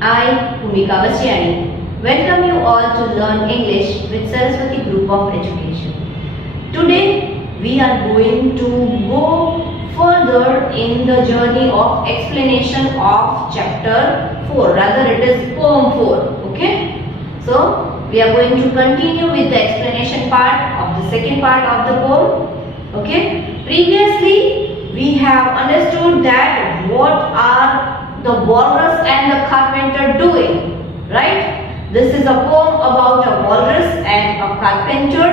I, Bhumika Vasyani, welcome you all to learn English with Saraswati Group of Education. Today, we are going to go further in the journey of explanation of chapter 4. Rather, it is poem 4. Okay? So, we are going to continue with the explanation part of the second part of the poem. Okay? Previously, we have understood that what are the walrus and the carpenter doing, right? This is a poem about a walrus and a carpenter.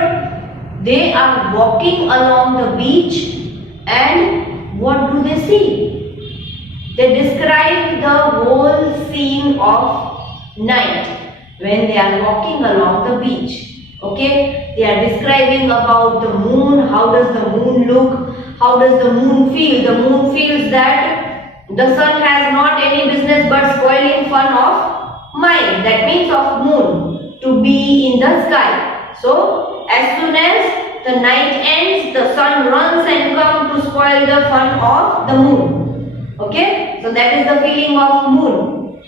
They are walking along the beach, and what do they see? They describe the whole scene of night when they are walking along the beach. Okay, they are describing about the moon. How does the moon look? How does the moon feel? The moon feels that the sun has not any business but spoiling fun of mine. That means of moon to be in the sky. So as soon as the night ends, the sun runs and comes to spoil the fun of the moon. Okay, so that is the feeling of moon.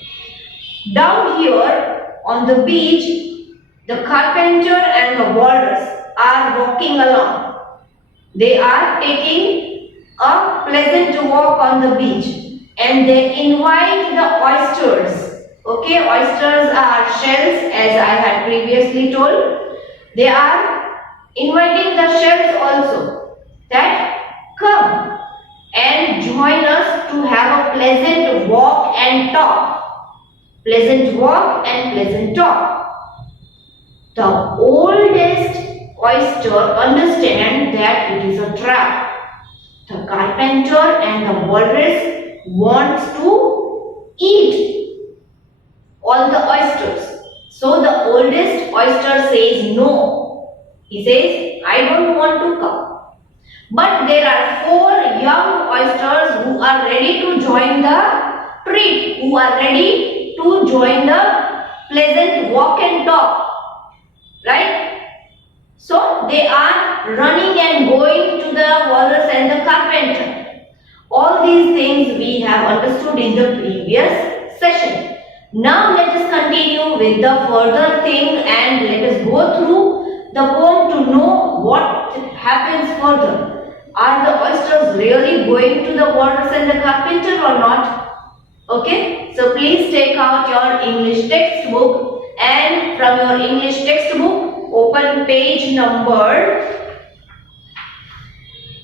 Down here on the beach, the carpenter and the walrus are walking along. They are taking a pleasant walk on the beach. And they invite the oysters. Okay, oysters are shells, as I had previously told. They are inviting the shells also that come and join us to have a pleasant walk and talk. Pleasant walk and pleasant talk. The oldest oyster understands that it is a trap. The carpenter and the walrus wants to eat all the oysters. So the oldest oyster says no. He says, I don't want to come. But there are 4 young oysters who are ready to join the treat, who are ready to join the pleasant walk and talk. Right? So they are running and going to the walrus and the carpenter. All these things we have understood in the previous session. Now let us continue with the further thing and let us go through the poem to know what happens further. Are the oysters really going to the walrus and the carpenter or not? Okay, so please take out your English textbook and from your English textbook open page number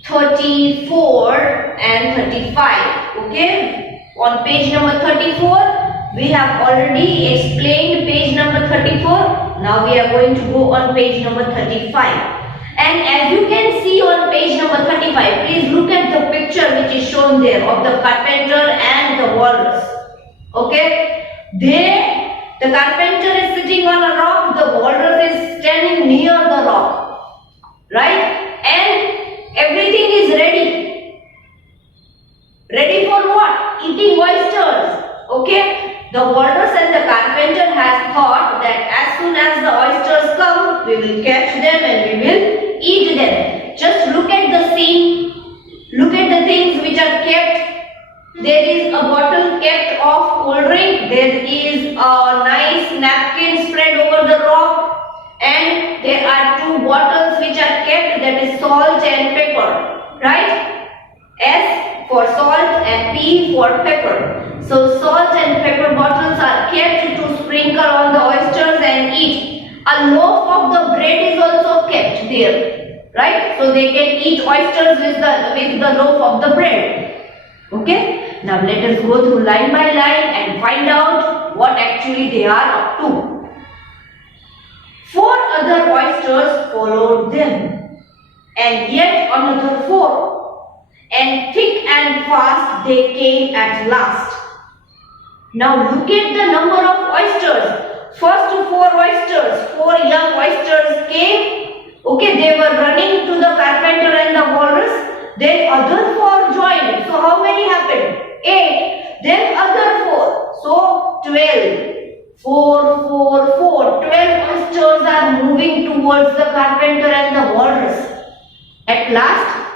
34 and 35. Okay, on page number 34 we have already explained page number 34. Now we are going to go on page number 35, and as you can see on page number 35, please look at the picture which is shown there of the carpenter and the walrus. Okay, the carpenter is sitting on a rock, the walrus is standing near the rock, right? And everything is ready. Ready for what? Eating oysters. Okay? The walrus and the carpenter has thought that as soon as the oysters come, we will catch them and we will eat them. Just look at the scene. Look at the things which are kept. There is a bottle kept of cold drink. There is a nice napkin spread over the rock. And there are 2 bottles which are kept, that is salt and pepper, right? S for salt and P for pepper. So salt and pepper bottles are kept to sprinkle on the oysters and eat. A loaf of the bread is also kept there, right? So they can eat oysters with the loaf of the bread. Okay? Now let us go through line by line and find out what actually they are up to. 4 other oysters followed them, and yet another 4, and thick and fast they came at last. Now look at the number of oysters. First 4 oysters, 4 young oysters came. Okay, they were running to the carpenter and the walrus. Then other 4 joined. So how many happened? 8. Then other 4. So 12. 4, 4, 4. 12 oysters are moving towards the carpenter and the walrus. At last,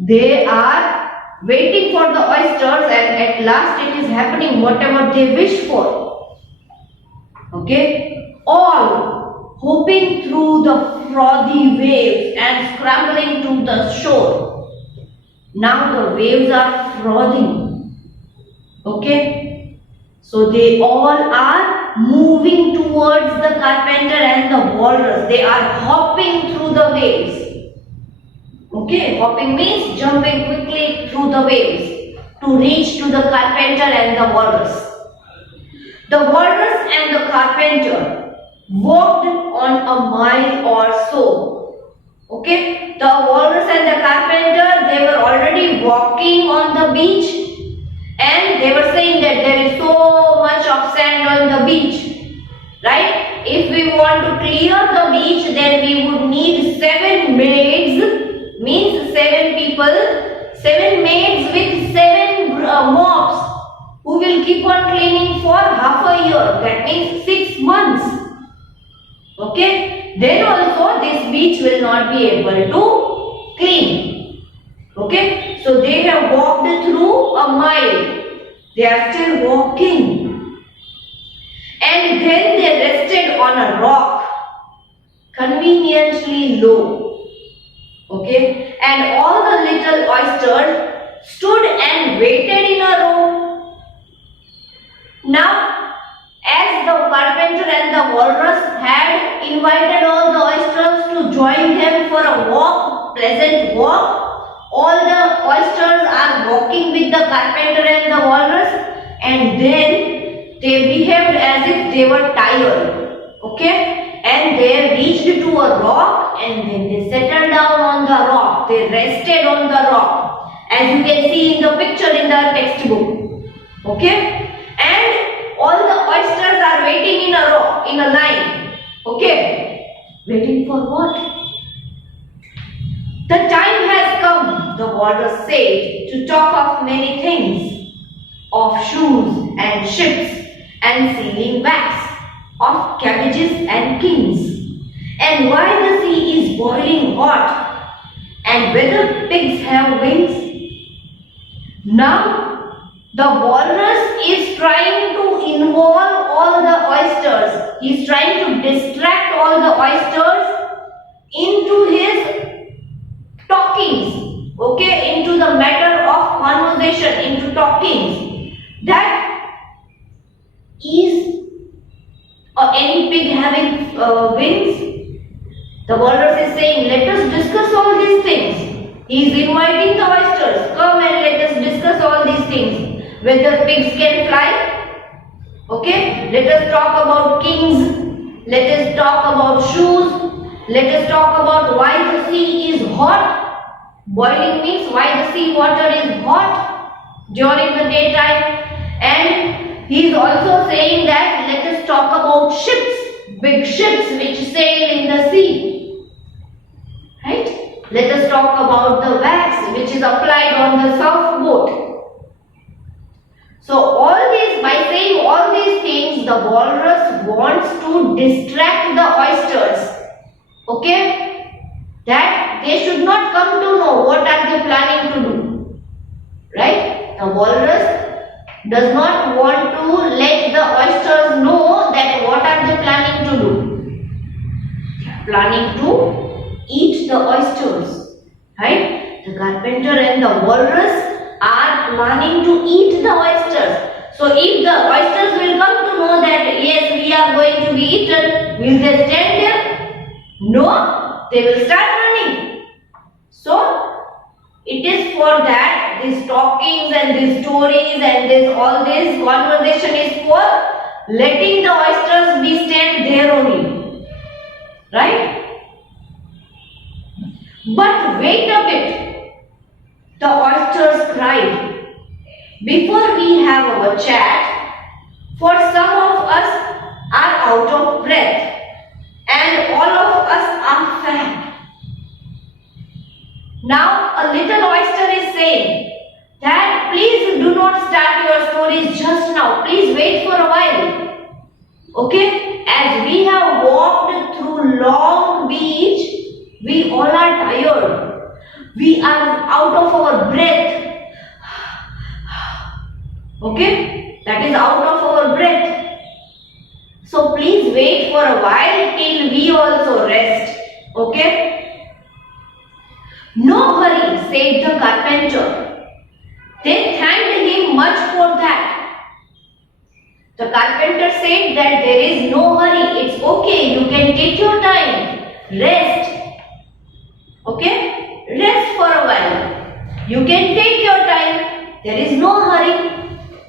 they are waiting for the oysters, and at last it is happening whatever they wish for. Okay, all hopping through the frothy waves and scrambling to the shore. Now the waves are frothing. Okay, so they all are moving towards the carpenter and the walrus. They are hopping through the waves. Okay, hopping means jumping quickly through the waves to reach to the carpenter and the walrus. The walrus and the carpenter walked on a mile or so. Okay, the walrus and the carpenter, they were already walking on the beach and they were saying that there is so much of sand on the beach. Right? If we want to clear the beach, then we would need 7 maids, means 7 people, 7 maids with 7 mops, who will keep on cleaning for half a year. That means 6 months. Okay. Then also this beach will not be able to clean. Okay. So they have walked through a mile. They are still walking. And then they rested on a rock, conveniently low. Okay. And all the little oysters stood and waited in a row. Now, as the carpenter and the walrus had invited all the oysters to join them for a walk, pleasant walk, all the oysters are walking with the carpenter and the walrus, and then they behaved as if they were tired. Okay? And they reached to a rock and then they settled down on the rock. They rested on the rock, as you can see in the picture in the textbook. Okay? And all the oysters are waiting in a row, in a line. Okay? Waiting for what? The time has come, the walrus said, to talk of many things. Of shoes and ships and sealing wax, of cabbages and kings, and why the sea is boiling hot, and whether pigs have wings. Now, the walrus is trying to involve all the oysters. He is trying to distract all the oysters into his talkings. Okay, into the matter of conversation, into talkings. That is any pig having wings? The walrus is saying, let us discuss all these things. He is inviting the oysters, come and let us discuss all these things. Whether pigs can fly, okay, let us talk about kings, let us talk about shoes, let us talk about why the sea is hot. Boiling means why the sea water is hot during the daytime. And he is also saying that let us talk about ships, big ships which sail in the sea. Right? Let us talk about the wax which is applied on the surf boat. So all these, by saying all these things, the walrus wants to distract the oysters. Okay? That they should not come to know what are they planning to do. Right? The walrus does not want to let the oysters know that what are they planning to do. They are planning to eat the oysters. Right? The carpenter and the walrus are planning to eat the oysters. So if the oysters will come to know that yes, we are going to be eaten, will they stand there? No, they will start running. So it is for that these talkings and these stories and this all this conversation is for letting the oysters be stand there only. Right? But wait a bit. The oysters cried, before we have our chat, for some of us are out of breath and all of us are fat. Now a little oyster is saying that please do not start your stories just now. Please wait for a while. Okay? As we have walked through long beach, we all are tired. We are out of our breath. Okay? That is out of our breath. So please wait for a while till we also rest. Okay? No hurry, said the carpenter. They thanked him much for that. The carpenter said that there is no hurry. It's okay. You can take your time. Rest. Okay? Rest for a while. You can take your time. There is no hurry.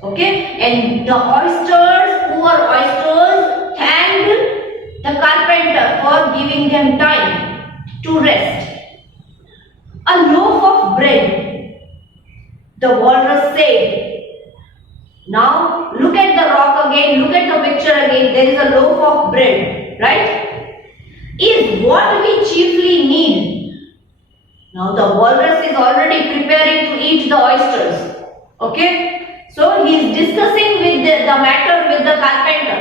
Okay? And the poor oysters, thanked the carpenter for giving them time to rest. A loaf of bread, the walrus said. Now look at the rock again, look at the picture again. There is a loaf of bread, right? Is what we chiefly need. Now the walrus is already preparing to eat the oysters. Okay? So he is discussing with the matter with the carpenter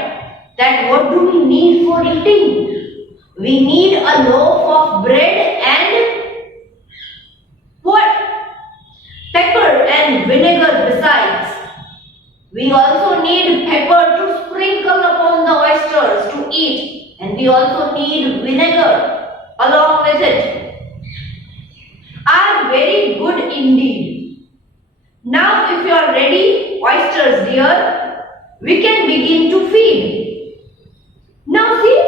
that what do we need for eating? We need a loaf of bread and what? Pepper and vinegar besides. We also need pepper to sprinkle upon the oysters to eat, and we also need vinegar along with it. Are very good indeed. Now if you are ready, oysters dear, we can begin to feed. Now see,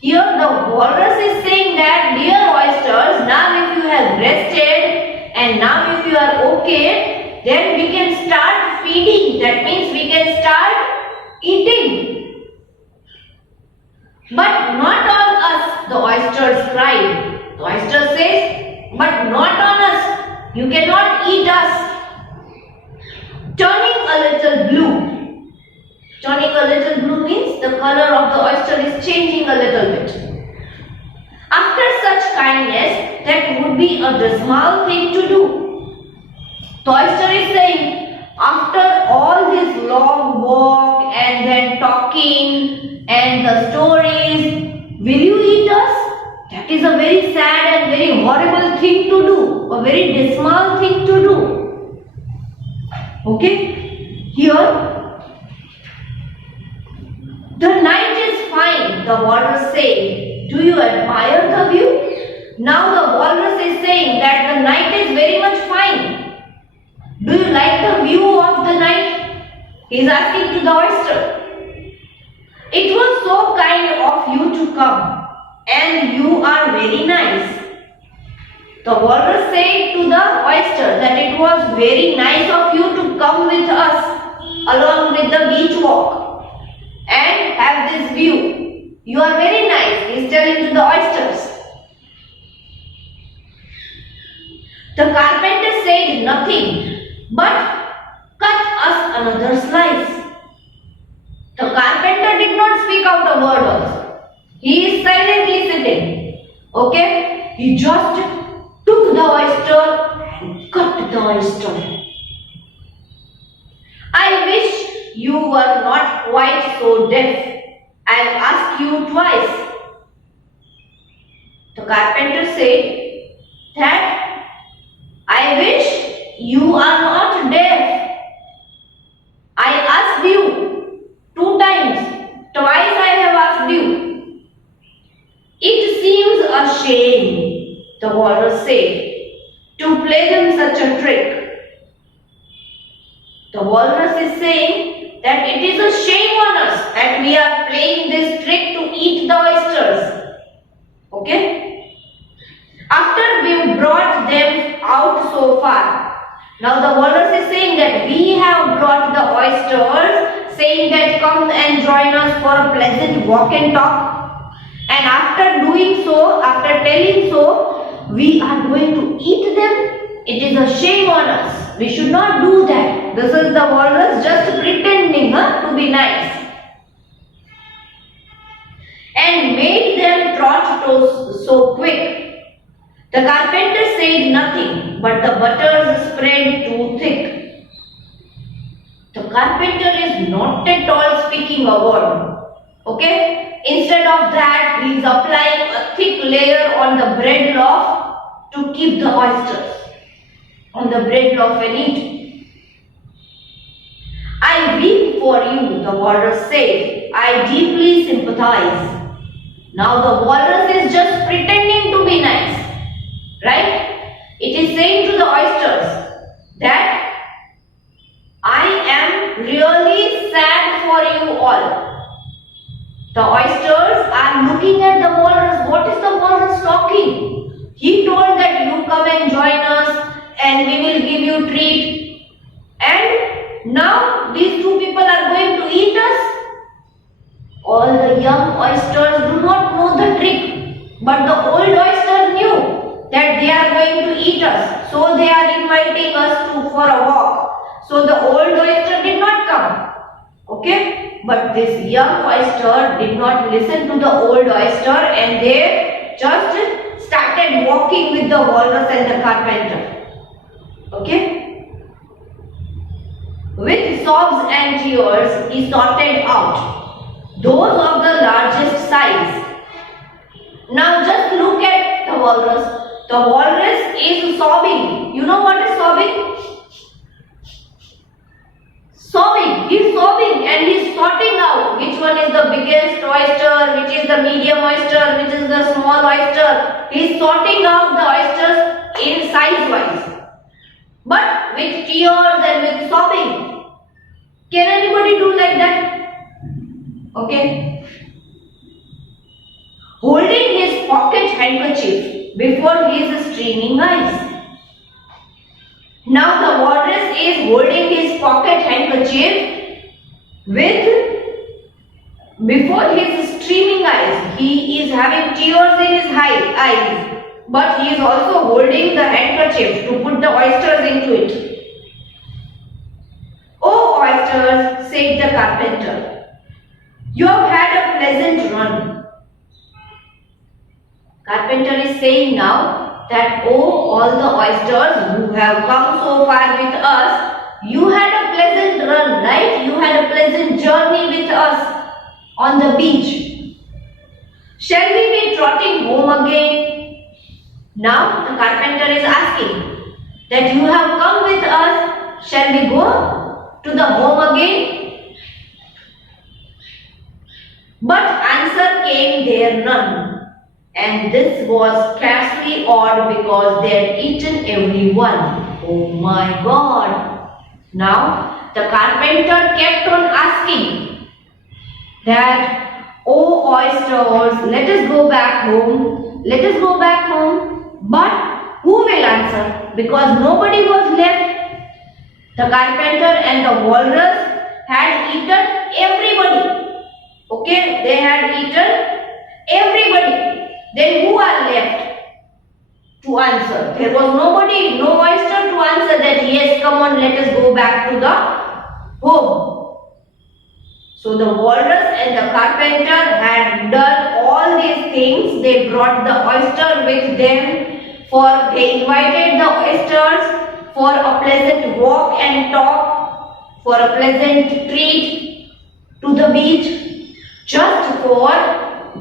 here the walrus is saying that dear oysters, now if you have rested and now if you are okay, then we can start feeding. That means we can start eating. But not on us, the oysters cried. The oyster says, but not on us. You cannot eat us. Turning a little blue. Turning a little blue means the color of the oyster is changing a little bit. After such kindness, that would be a small thing to do. The oyster is saying, after all this long walk and then talking and the stories, will you eat us? That is a very sad and very horrible thing to do, a very dismal thing to do. Okay? Here, the night is fine, the walrus said. Do you admire the view? Now the walrus is saying that the night is very much fine. Do you like the view of the night? He is asking to the oyster. It was so kind of you to come, and you are very nice. The walrus said to the oyster that it was very nice of you to come with us along with the beach walk and have this view. You are very nice, he is telling to the oysters. The carpenter said nothing, but cut us another slice. The carpenter did not speak out a word also. He is silently sitting. Okay? He just took the oyster and cut the oyster. I wish you were not quite so deaf. I have asked you twice. The carpenter said that I wish you are not deaf. I asked you 2 times. Twice I have asked you. It seems a shame, the walrus said, to play them such a trick. The walrus is saying that it is a shame on us that we are playing this trick to eat the oysters. Okay? After we brought them out so far, now the walrus is saying that we have brought the oysters, saying that come and join us for a pleasant walk and talk. And after doing so, after telling so, we are going to eat them. It is a shame on us. We should not do that. This is the walrus just pretending to be nice. And made them trot so quick. The carpenter said nothing, but the butters spread too thick. The carpenter is not at all speaking a word. Okay? Instead of that, he is applying a thick layer on the bread loaf to keep the oysters on the bread loaf and eat. I weep for you, the walrus said. I deeply sympathize. Now the walrus is just pretending to be nice, right? It is saying to the oysters that I am really sad for you all. The oysters are looking at the walrus. What is the walrus talking? He told that you come and join us and we will give you treat. And now these two people are going to eat us. All the young oysters do not know the trick, but the old oyster knew that they are going to eat us. So they are inviting us for a walk. So the old oyster did not come. Okay? But this young oyster did not listen to the old oyster and they just started walking with the walrus and the carpenter. Okay? With sobs and tears, he sorted out those of the largest size. Now just look at the walrus. The walrus is sobbing. You know what is sobbing? Sobbing. He is sobbing and he is sorting out which one is the biggest oyster, which is the medium oyster, which is the small oyster. He is sorting out the oysters in size wise. But with tears and with sobbing. Can anybody do like that? Okay. Holding his pocket handkerchief before his streaming eyes. Now the walrus is holding his pocket handkerchief before his streaming eyes. He is having tears in his eyes, but he is also holding the handkerchief to put the oysters into it. "Oh oysters," said the carpenter, "you have had a pleasant run." Carpenter is saying now that, "Oh, all the oysters who have come so far with us, you had a pleasant run, right? You had a pleasant journey with us on the beach. Shall we be trotting home again?" Now the carpenter is asking that you have come with us, shall we go to the home again? But answer came there none. And this was scarcely odd because they had eaten every one. Oh my God! Now the carpenter kept on asking that, "Oh oysters, let us go back home. Let us go back home." But who will answer? Because nobody was left. The carpenter and the walrus had eaten everybody. Okay, they had eaten everybody. Then who are left to answer? There was nobody, no oyster to answer that, "Yes, come on, let us go back to the home." So the walrus and the carpenter had done all these things. They brought the oyster with them, they invited the oysters for a pleasant walk and talk, for a pleasant treat to the beach, just for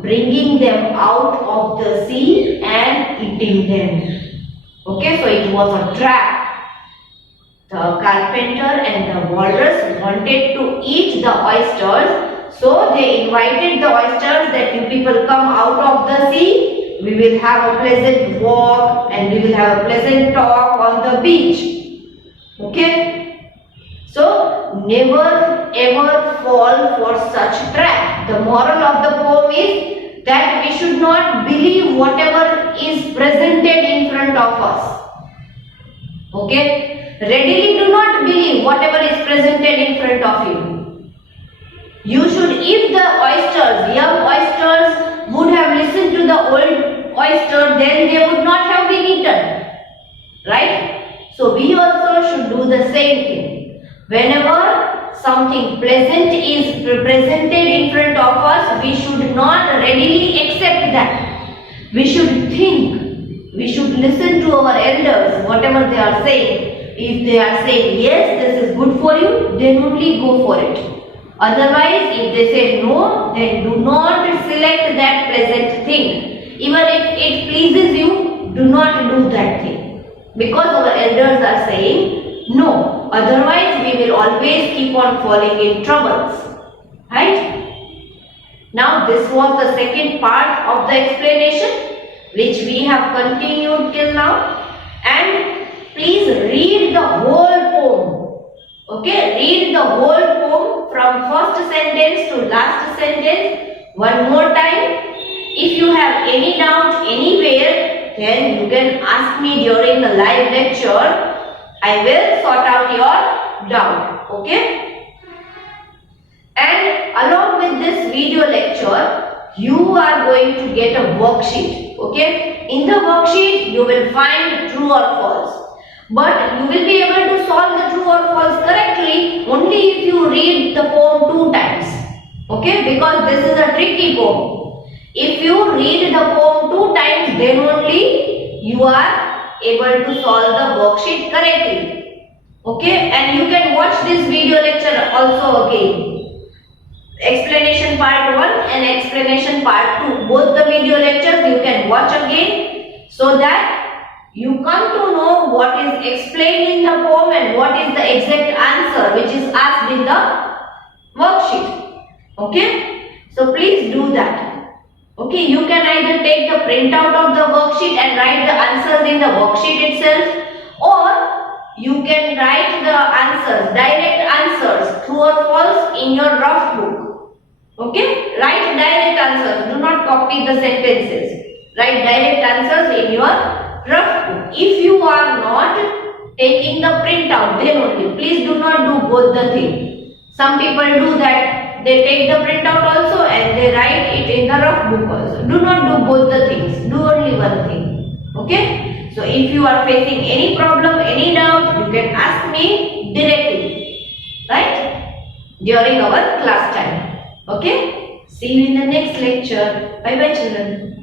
bringing them out of the sea and eating them. Okay, so it was a trap. The carpenter and the walrus wanted to eat the oysters, so they invited the oysters that, "You people come out of the sea, we will have a pleasant walk and we will have a pleasant talk on the beach." Okay, so never ever fall for such trap. The moral of the poem is that we should not believe whatever is presented in front of us. Okay, readily do not believe whatever is presented in front of you. You should, if the oysters, young oysters, would have listened to the old oyster, then they would not have been eaten. Right? So we also should do the same thing. Whenever something pleasant is presented in front of us, we should not readily accept that. We should think. We should listen to our elders, whatever they are saying. If they are saying, "Yes, this is good for you," then only go for it. Otherwise, if they say no, then do not select that pleasant thing. Even if it pleases you, do not do that thing. Because our elders are saying no. Otherwise, we will always keep on falling in troubles. Right? Now this was the second part of the explanation which we have continued till now, and please read the whole poem. Okay, read the whole poem from first sentence to last sentence one more time. If you have any doubt anywhere, then you can ask me during the live lecture. I will sort out your doubt. Okay. And along with this video lecture, you are going to get a worksheet. Okay. In the worksheet, you will find true or false. But you will be able to solve the true or false correctly only if you read the poem 2 times. Okay. Because this is a tricky poem. If you read the poem 2 times, then only you are able to solve the worksheet correctly. Okay. And you can watch this video lecture also again. Explanation part 1 and explanation part 2. Both the video lectures you can watch again so that you come to know what is explained in the poem and what is the exact answer which is asked in the worksheet. Okay. So please do that. Okay. You can either take the printout of the worksheet and write the answers in the worksheet itself, or you can write the answers, direct answers, true or false, in your rough book. Okay, write direct answers. Do not copy the sentences. Write direct answers in your rough book. If you are not taking the printout, then only. Please do not do both the things. Some people do that. They take the printout also and they write it in the rough book also. Do not do both the things. Do only one thing. Okay. So if you are facing any problem, any doubt, you can ask me directly. Right? During our class time. Okay, see you in the next lecture. Bye bye children.